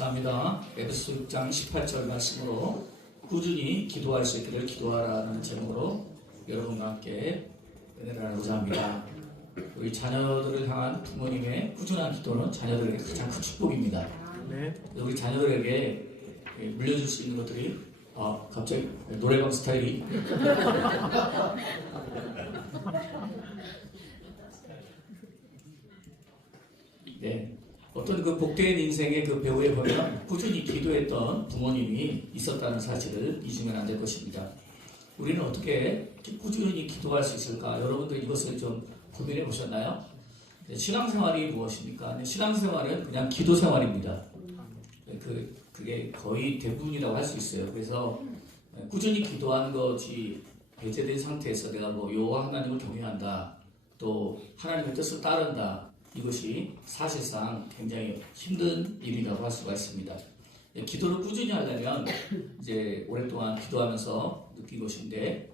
감사합니다. 에베소 6장 18절 말씀으로 꾸준히 기도할 수 있기를 기도하라는 제목으로 여러분과 함께 은혜를 나누고자 합니다. 우리 자녀들을 향한 부모님의 꾸준한 기도는 자녀들에게 가장 큰 축복입니다. 네. 우리 자녀들에게 물려줄 수 있는 것들이 갑자기 노래방 스타일이 네. 어떤 그 복된 인생의 그 배우에 보면 꾸준히 기도했던 부모님이 있었다는 사실을 잊으면 안 될 것입니다. 우리는 어떻게 꾸준히 기도할 수 있을까? 여러분들 이것을 좀 고민해 보셨나요? 신앙생활이 무엇입니까? 신앙생활은 그냥 기도 생활입니다. 그게 거의 대부분이라고 할 수 있어요. 그래서 꾸준히 기도하는 것이 배제된 상태에서 내가 여호와 하나님을 경외한다, 또 하나님의 뜻을 따른다, 이것이 사실상 굉장히 힘든 일이라고 할 수가 있습니다. 기도를 꾸준히 하려면 이제 오랫동안 기도하면서 느낀 것인데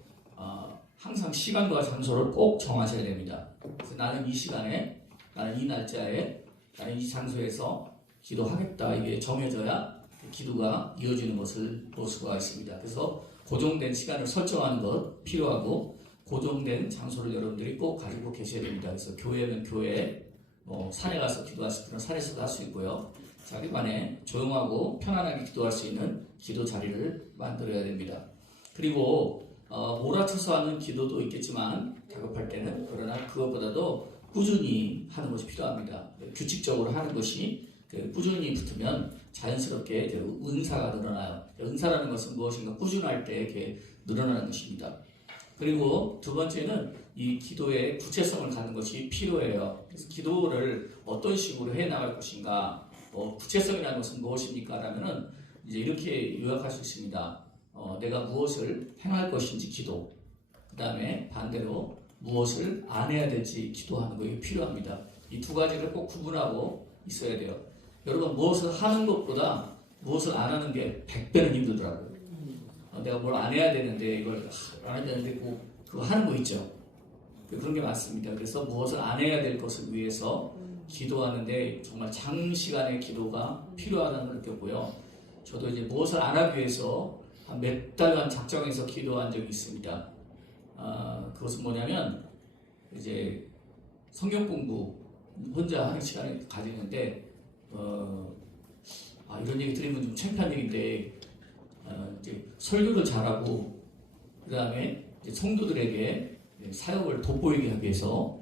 항상 시간과 장소를 꼭 정하셔야 됩니다. 그래서 나는 이 시간에, 나는 이 날짜에, 나는 이 장소에서 기도하겠다, 이게 정해져야 기도가 이어지는 것을 볼 수가 있습니다. 그래서 고정된 시간을 설정하는 것 필요하고, 고정된 장소를 여러분들이 꼭 가지고 계셔야 됩니다. 그래서 교회면 교회, 산에 가서 기도하실 분은 산에서도 할 수 있고요. 자기만의 조용하고 편안하게 기도할 수 있는 기도 자리를 만들어야 됩니다. 그리고 몰아쳐서 하는 기도도 있겠지만 다급할 때는, 그러나 그것보다도 꾸준히 하는 것이 필요합니다. 규칙적으로 하는 것이 꾸준히 붙으면 자연스럽게 은사가 늘어나요. 은사라는 것은 무엇인가 꾸준할 때 이렇게 늘어나는 것입니다. 그리고 두 번째는 이 기도의 구체성을 갖는 것이 필요해요. 그래서 기도를 어떤 식으로 해 나갈 것인가, 구체성이라는 것은 무엇입니까? 라면은 이제 이렇게 요약할 수 있습니다. 내가 무엇을 행할 것인지 기도, 그 다음에 반대로 무엇을 안 해야 될지 기도하는 것이 필요합니다. 이 두 가지를 꼭 구분하고 있어야 돼요. 여러분, 무엇을 하는 것보다 무엇을 안 하는 게 100배는 힘들더라고요. 내가 뭘 안 해야 되는데 이걸 안 해야 되는데 그거 하는 거 있죠. 그런 게 많습니다. 그래서 무엇을 안 해야 될 것을 위해서 기도하는데 정말 장시간의 기도가 필요하다는 걸 느꼈고요. 저도 이제 무엇을 안 하기 위해서 한 몇 달간 작정해서 기도한 적이 있습니다. 그것은 뭐냐면 이제 성경 공부 혼자 하는 시간을 가지는데 이런 얘기 드리면 좀 창피한 얘기인데 이제 설교를 잘하고, 그 다음에 성도들에게 사역을 돋보이게 하기 위해서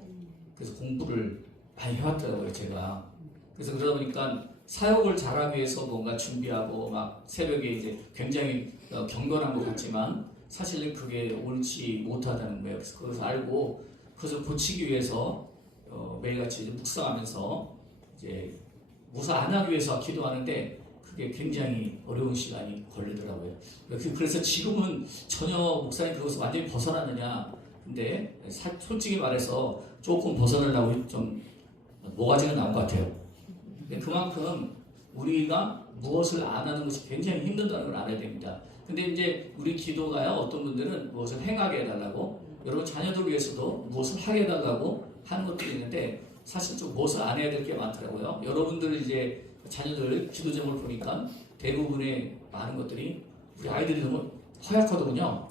그래서 공부를 많이 해왔더라고요, 제가. 그래서 그러다 보니까 사역을 잘하기 위해서 뭔가 준비하고 막 새벽에 이제 굉장히 경건한 것 같지만 사실은 그게 옳지 못하다는 거예요. 그래서 그것을 알고 그것을 고치기 위해서 매일같이 묵상하면서 이제 무사 안 하기 위해서 기도하는데 그게 굉장히 어려운 시간이 걸리더라고요. 그래서 지금은 전혀 목사님 그것을 완전히 벗어났느냐, 근데 솔직히 말해서 조금 벗어나려고 좀 모가지가 나온 것 같아요. 근데 그만큼 우리가 무엇을 안 하는 것이 굉장히 힘들다는 걸 알아야 됩니다. 근데 이제 우리 기도가요, 어떤 분들은 무엇을 행하게 해달라고, 여러분 자녀들 위해서도 무엇을 하게 해달라고 하는 것들이 있는데 사실 좀 무엇을 안 해야 될 게 많더라고요. 여러분들 이제 자녀들 기도 제목을 보니까 대부분의 많은 것들이 우리 아이들이 너무 허약하더군요.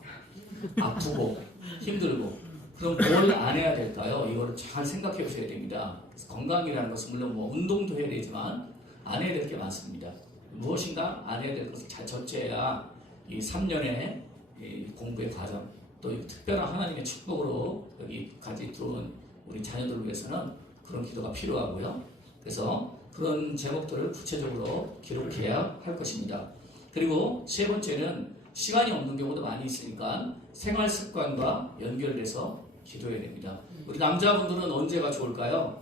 아프고 힘들고. 그럼 뭘 안 해야 될까요? 이거를 잘 생각해 보셔야 됩니다. 그래서 건강이라는 것은 물론 운동도 해야 되지만 안 해야 될 게 많습니다. 무엇인가 안 해야 될 것을 잘 적재해야 이 3년의 공부의 과정, 또 특별한 하나님의 축복으로 여기까지 들어온 우리 자녀들을 위해서는 그런 기도가 필요하고요. 그래서 그런 제목들을 구체적으로 기록해야 할 것입니다. 그리고 세 번째는 시간이 없는 경우도 많이 있으니까 생활 습관과 연결돼서 기도해야 됩니다. 우리 남자분들은 언제가 좋을까요?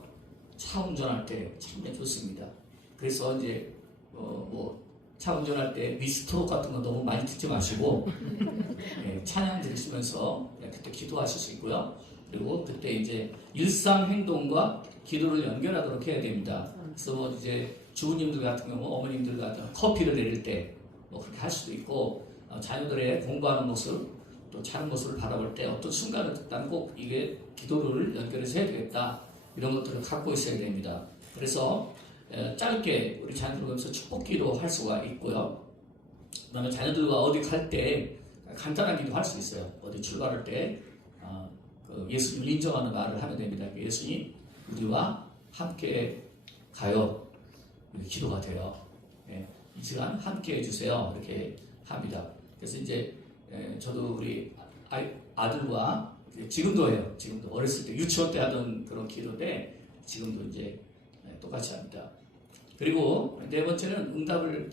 차 운전할 때 참 좋습니다. 그래서 이제 차 운전할 때 미스트롯 같은 거 너무 많이 듣지 마시고 찬양 들으시면서 그때 기도하실 수 있고요. 그리고 그때 이제 일상 행동과 기도를 연결하도록 해야 됩니다. 그래서 이제 주부님들 같은 경우, 어머님들 같은 경우 커피를 내릴 때 그렇게 할 수도 있고, 자녀들의 공부하는 모습, 또 자는 모습을 바라볼 때 어떤 순간을 듣다는 꼭 이게 기도를 연결해서 해야 되겠다, 이런 것들을 갖고 있어야 됩니다. 그래서 짧게 우리 자녀들 보면서 축복기도 할 수가 있고요. 그다음에 자녀들과 어디 갈 때 간단한 기도 할 수 있어요. 어디 출발할 때 그 예수님을 인정하는 말을 하면 됩니다. 예수님, 우리와 함께 가요. 기도가 돼요. 이 시간 함께 해주세요. 이렇게 합니다. 그래서 이제 저도 우리 아들과 지금도 해요. 지금도 어렸을 때 유치원 때 하던 그런 기도인데 지금도 이제 똑같이 합니다. 그리고 네 번째는 응답을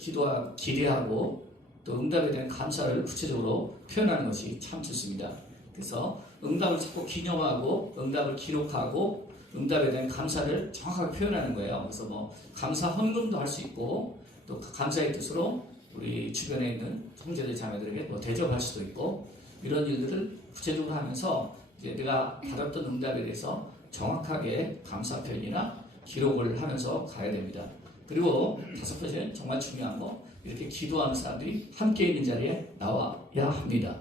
기대하고 또 응답에 대한 감사를 구체적으로 표현하는 것이 참 좋습니다. 그래서 응답을 자꾸 기념하고 응답을 기록하고 응답에 대한 감사를 정확하게 표현하는 거예요. 그래서 뭐 감사 헌금도 할 수 있고 또 감사의 뜻으로 우리 주변에 있는 형제들 자매들에게 뭐 대접할 수도 있고 이런 일들을 구체적으로 하면서 이제 내가 받았던 응답에 대해서 정확하게 감사 표현이나 기록을 하면서 가야 됩니다. 그리고 다섯 번째는 정말 중요한 거, 이렇게 기도하는 사람들이 함께 있는 자리에 나와야 합니다.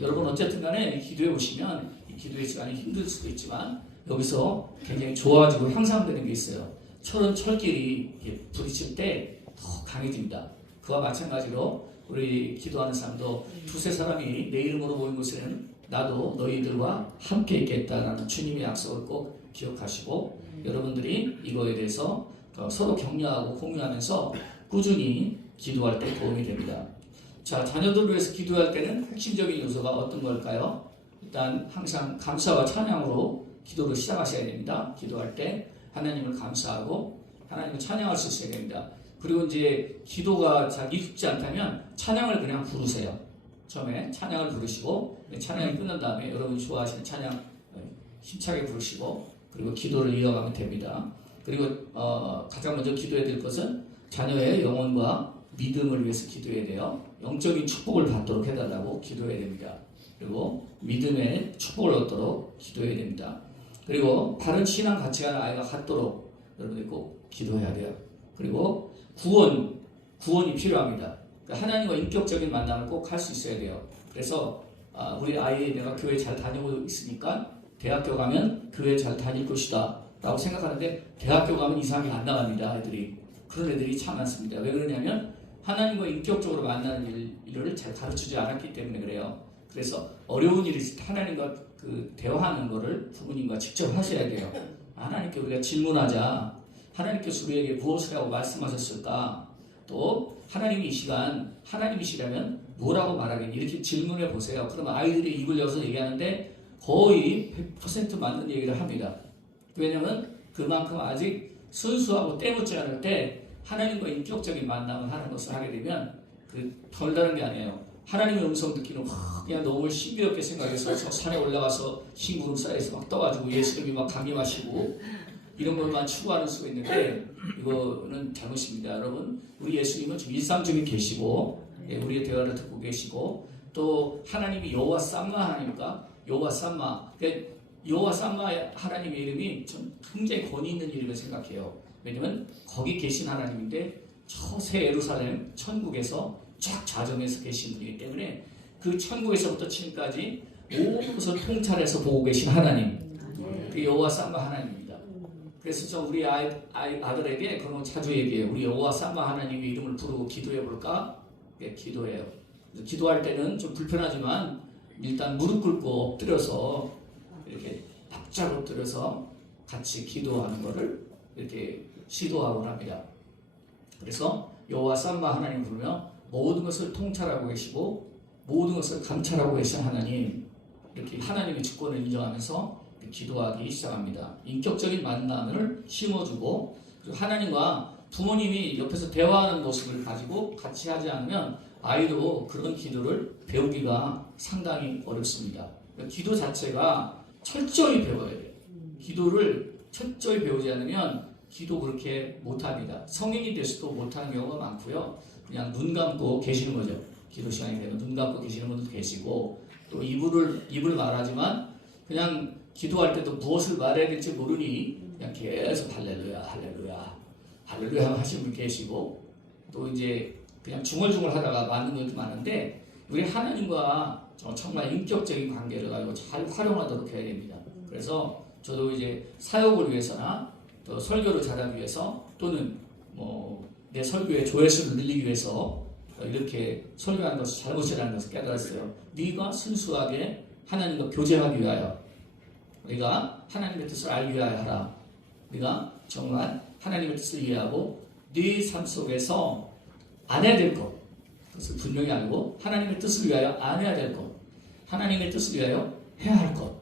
여러분 어쨌든 간에 기도에 오시면 이 기도의 시간이 힘들 수도 있지만 여기서 굉장히 좋아지고 향상되는 게 있어요. 철은 철끼리 부딪힐 때 더 강해집니다. 그와 마찬가지로 우리 기도하는 사람도 두세 사람이 내 이름으로 모인 곳에는 나도 너희들과 함께 있겠다라는 주님의 약속을 꼭 기억하시고 여러분들이 이거에 대해서 서로 격려하고 공유하면서 꾸준히 기도할 때 도움이 됩니다. 자, 자녀들을 위해서 기도할 때는 핵심적인 요소가 어떤 걸까요? 일단 항상 감사와 찬양으로 기도를 시작하셔야 됩니다. 기도할 때 하나님을 감사하고 하나님을 찬양할 수 있어야 됩니다. 그리고 이제 기도가 잘 익숙지 않다면 찬양을 그냥 부르세요. 처음에 찬양을 부르시고 찬양이 끝난 다음에 여러분이 좋아하시는 찬양 힘차게 부르시고 그리고 기도를 이어가면 됩니다. 그리고 가장 먼저 기도해야 될 것은 자녀의 영혼과 믿음을 위해서 기도해야 돼요. 영적인 축복을 받도록 해달라고 기도해야 됩니다. 그리고 믿음의 축복을 얻도록 기도해야 됩니다. 그리고 바른 신앙 가치관을 아이가 갖도록 여러분이 꼭 기도해야 돼요. 그리고 구원이 필요합니다. 그러니까 하나님과 인격적인 만남을 꼭 할 수 있어야 돼요. 그래서 우리 아이 내가 교회 잘 다니고 있으니까 대학교 가면 교회 잘 다닐 것이다 라고 생각하는데 대학교 가면 이상이 안 나갑니다. 애들이. 그런 애들이 참 많습니다. 왜 그러냐면 하나님과 인격적으로 만나는 일을 잘 가르치지 않았기 때문에 그래요. 그래서 어려운 일이 있을 때 하나님과 대화하는 거를 부모님과 직접 하셔야 돼요. 하나님께 우리가 질문하자. 하나님께서 우리에게 무엇을 하고 말씀하셨을까? 또 하나님이 이 시간 하나님이시라면 뭐라고 말하겠니? 이렇게 질문해 보세요. 그러면 아이들이 입을 열어서 얘기하는데 거의 100% 맞는 얘기를 합니다. 왜냐하면 그만큼 아직 순수하고 때묻지 않을 때 하나님과 인격적인 만남을 하는 것을 하게 되면 덜 다른 게 아니에요. 하나님의 음성 듣기는 그냥 너무 신비롭게 생각해서 저 산에 올라가서 흰 구름 사이에서 막 떠가지고 예수님이 막 강림하시고 이런 것만 추구하는 수가 있는데 이거는 잘못입니다. 여러분 우리 예수님은 지금 일상적인 계시고 우리의 대화를 듣고 계시고 또 하나님이 여호와 삼마 하나님입니까? 여호와 삼마. 여호와 삼마 하나님의 이름이 전 굉장히 권위 있는 이름을 생각해요. 왜냐면 거기 계신 하나님인데 저 새 예루살렘 천국에서 쫙 좌정해서 계신 분이기 때문에 그 천국에서부터 지금까지 모든 것을 통찰해서 보고 계신 하나님, 그 여호와 삼마 하나님입니다. 그래서 저 우리 아들에게 그런 거 자주 얘기해요. 우리 여호와 삼마 하나님의 이름을 부르고 기도해 볼까? 네, 기도해요. 기도할 때는 좀 불편하지만 일단 무릎 꿇고 엎드려서 이렇게 납작 엎드려서 같이 기도하는 것을 이렇게 시도하곤 합니다. 그래서 여호와 삼마 하나님 부르며 모든 것을 통찰하고 계시고 모든 것을 감찰하고 계신 하나님, 이렇게 하나님의 주권을 인정하면서 기도하기 시작합니다. 인격적인 만남을 심어주고 하나님과 부모님이 옆에서 대화하는 모습을 가지고 같이 하지 않으면 아이도 그런 기도를 배우기가 상당히 어렵습니다. 기도 자체가 철저히 배워야 돼요. 기도를 철저히 배우지 않으면 기도 그렇게 못합니다. 성인이 돼서도 못하는 경우가 많고요. 그냥 눈 감고 계시는 거죠. 기도 시간이 되면 눈 감고 계시는 분도 계시고 또 입을 말하지만 그냥 기도할 때도 무엇을 말해야 될지 모르니 그냥 계속 할렐루야 할렐루야 할렐루야 하시는 분 계시고 또 이제 그냥 중얼중얼 하다가 맞는 것도 많은데 우리 하나님과 정말 인격적인 관계를 가지고 잘 활용하도록 해야 됩니다. 그래서 저도 이제 사역을 위해서나 또 설교를 잘하기 위해서 또는 내 설교의 조회수를 늘리기 위해서 이렇게 설교하는 것이 잘못이라는 것을 깨달았어요. 네가 순수하게 하나님과 교제하기 위하여, 네가 하나님의 뜻을 알기 위하여 하라. 네가 정말 하나님의 뜻을 이해하고 네 삶 속에서 안 해야 될 것, 그것을 분명히 알고 하나님의 뜻을 위하여 안 해야 될 것, 하나님의 뜻을 위하여 해야 할 것,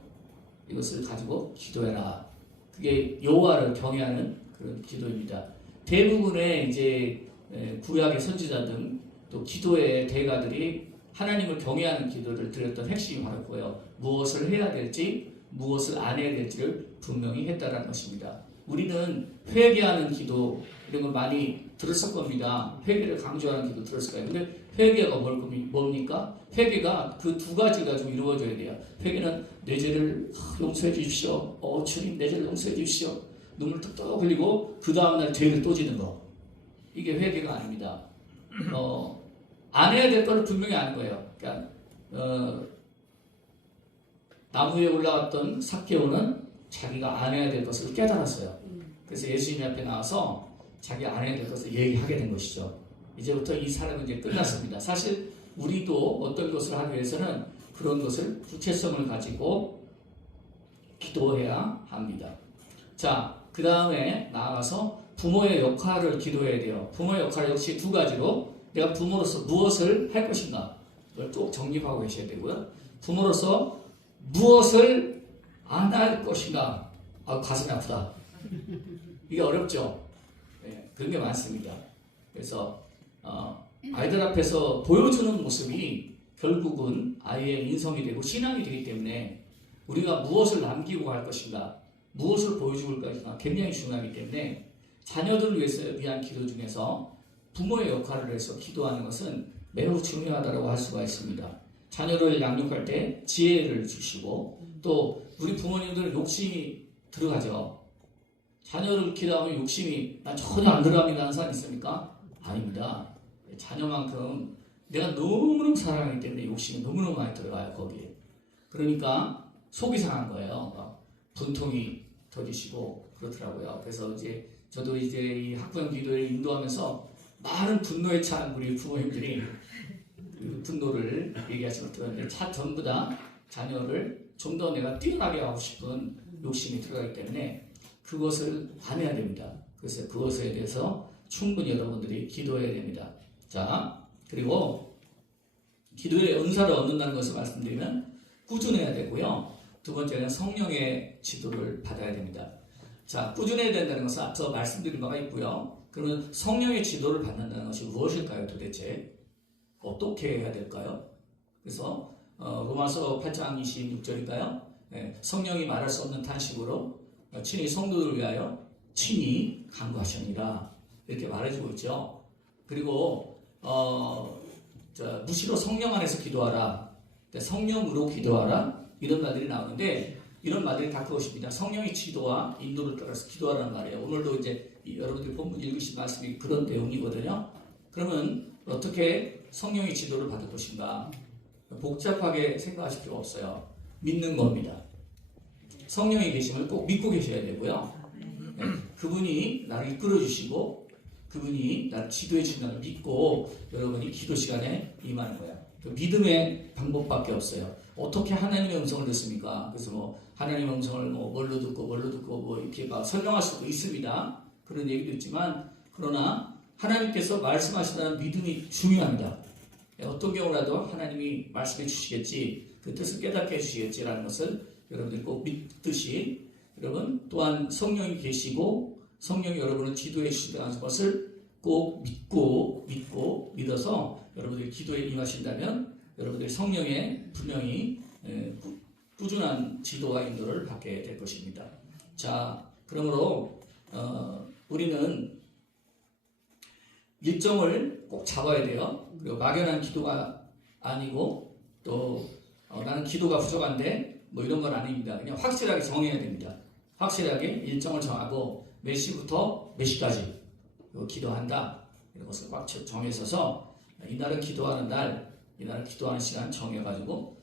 이것을 가지고 기도해라. 그게 여호와를 경외하는 그런 기도입니다. 대부분의 이제 구약의 선지자 등 또 기도의 대가들이 하나님을 경외하는 기도를 드렸던 핵심이 바로 그거예요. 무엇을 해야 될지, 무엇을 안 해야 될지를 분명히 했다는 것입니다. 우리는 회개하는 기도 이런 걸 많이 들었을 겁니다. 회개를 강조하는 기도 들었을 거예요. 근데 회개가 뭡니까? 회개가 그 두 가지 가지고 이루어져야 돼요. 회개는 내 죄를 용서해 주십시오. 주님 내 죄를 용서해 주십시오. 눈물 뚝뚝 흘리고 그 다음날 죄를 또 지는 거. 이게 회개가 아닙니다. 안 해야 될 거를 분명히 아는 거예요. 그러니까 나무 위에 올라왔던 삭개오는 자기가 안 해야 될 것을 깨달았어요. 그래서 예수님 앞에 나와서 자기 안 해야 될 것을 얘기하게 된 것이죠. 이제부터 이 사람은 이제 끝났습니다. 사실 우리도 어떤 것을 하기 위해서는 그런 것을 구체성을 가지고 기도해야 합니다. 자, 그 다음에 나아가서 부모의 역할을 기도해야 돼요. 부모의 역할 역시 두 가지로 내가 부모로서 무엇을 할 것인가 그걸 꼭 정립하고 계셔야 되고요. 부모로서 무엇을 안 할 것인가. 가슴이 아프다. 이게 어렵죠. 네, 그런 게 많습니다. 그래서 아이들 앞에서 보여주는 모습이 결국은 아이의 인성이 되고 신앙이 되기 때문에 우리가 무엇을 남기고 갈 것인가, 무엇을 보여줄 것인가 굉장히 중요하기 때문에 자녀들을 위한 기도 중에서 부모의 역할을 해서 기도하는 것은 매우 중요하다고 할 수가 있습니다. 자녀를 양육할 때 지혜를 주시고 또 우리 부모님들은 욕심이 들어가죠. 자녀를 기도하면 욕심이 난 전혀 안 들어갑니다 하는 사람 있습니까? 아닙니다. 자녀만큼 내가 너무너무 사랑하기 때문에 욕심이 너무너무 많이 들어가요 거기에. 그러니까 속이 상한 거예요. 분통이 터지시고 그렇더라고요. 그래서 이제 저도 이제 이 학부형 기도를 인도하면서 많은 분노에 찬 우리 부모님들이 그 분노를 얘기하시는 것 들었는데 전부 다 자녀를 좀 더 내가 뛰어나게 하고 싶은 욕심이 들어가기 때문에 그것을 안 해야 됩니다. 그래서 그것에 대해서 충분히 여러분들이 기도해야 됩니다. 자, 그리고 기도의 은사를 얻는다는 것을 말씀드리면 꾸준해야 되고요. 두 번째는 성령의 지도를 받아야 됩니다. 자, 꾸준해야 된다는 것은 앞서 말씀드린 바가 있고요. 그러면 성령의 지도를 받는다는 것이 무엇일까요? 도대체 어떻게 해야 될까요? 그래서 로마서 8장 26절인가요? 네, 성령이 말할 수 없는 탄식으로 친히 성도들을 위하여 친히 간구하시니라 이렇게 말해주고 있죠. 그리고 무시로 성령 안에서 기도하라, 성령으로 기도하라 이런 말들이 나오는데 이런 말들이 다 그것입니다. 성령의 지도와 인도를 따라서 기도하라는 말이에요. 오늘도 이제 여러분들이 본문 읽으신 말씀이 그런 내용이거든요. 그러면 어떻게 성령의 지도를 받을 것인가? 복잡하게 생각하실 필요 없어요. 믿는 겁니다. 성령의 계심을 꼭 믿고 계셔야 되고요. 네, 그분이 나를 이끌어 주시고 그분이 나를 지도해 주신다는 걸 믿고 여러분이 기도 시간에 임하는 거예요. 그 믿음의 방법밖에 없어요. 어떻게 하나님의 음성을 듣습니까? 그래서 하나님의 음성을 뭘로 듣고 이렇게 막 설명할 수도 있습니다. 그런 얘기도 있지만 그러나 하나님께서 말씀하신다는 믿음이 중요합니다. 어떤 경우라도 하나님이 말씀해 주시겠지, 그 뜻을 깨닫게 해주시겠지라는 것을 여러분들이 꼭 믿듯이 여러분 또한 성령이 계시고 성령이 여러분을 지도해 주신다는 것을 꼭 믿고 믿어서 여러분들이 기도에 임하신다면 여러분들이 성령의 분명히 꾸준한 지도와 인도를 받게 될 것입니다. 자, 그러므로 우리는 일정을 꼭 잡아야 돼요. 그리고 막연한 기도가 아니고 또 나는 기도가 부족한데 이런 건 아닙니다. 그냥 확실하게 정해야 됩니다. 확실하게 일정을 정하고 몇 시부터 몇 시까지 기도한다 이런 것을 꽉 정해서서 이날은 기도하는 날, 이날은 기도하는 시간 정해가지고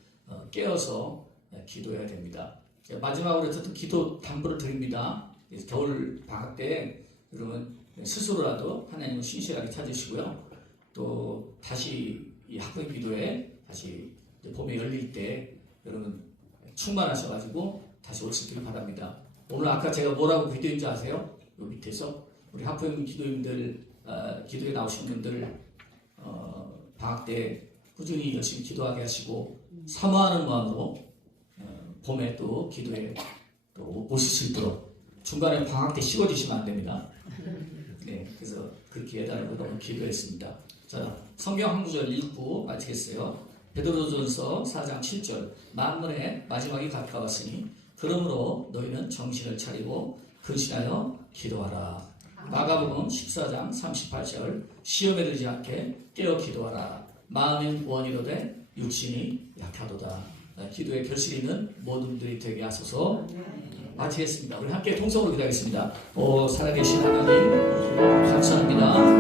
깨어서 기도해야 됩니다. 마지막으로 어쨌든 기도 당부를 드립니다. 겨울 방학 때 여러분 스스로라도 하나님을 신실하게 찾으시고요. 또 다시 이 학교의 기도에 다시 봄에 열릴 때 여러분 충만하셔가지고 다시 오시길 바랍니다. 오늘 아까 제가 뭐라고 기도했는지 아세요? 요 밑에서 우리 학부형 기도인들 기도에 나오신 분들 방학 때 꾸준히 열심히 기도하게 하시고 사모하는 마음으로 봄에 또 기도에 또 오실 수 있도록 중간에 방학 때 쉬어주시면 안 됩니다. 네, 그래서 그렇게 해달라고 너무 기도했습니다. 자, 성경 한 구절 읽고 마치겠어요. 베드로전서 4장 7절 만문의 마지막이 가까웠으니 그러므로 너희는 정신을 차리고 근신하여 기도하라. 마가복음 14장 38절 시험에 들지 않게 깨어 기도하라. 마음은 원이로되 육신이 약하도다. 기도에 결실 있는 모든 분들이 되게 하소서. 마치겠습니다. 우리 함께 통성으로 기도하겠습니다. 오 살아계신 하나님 감사합니다.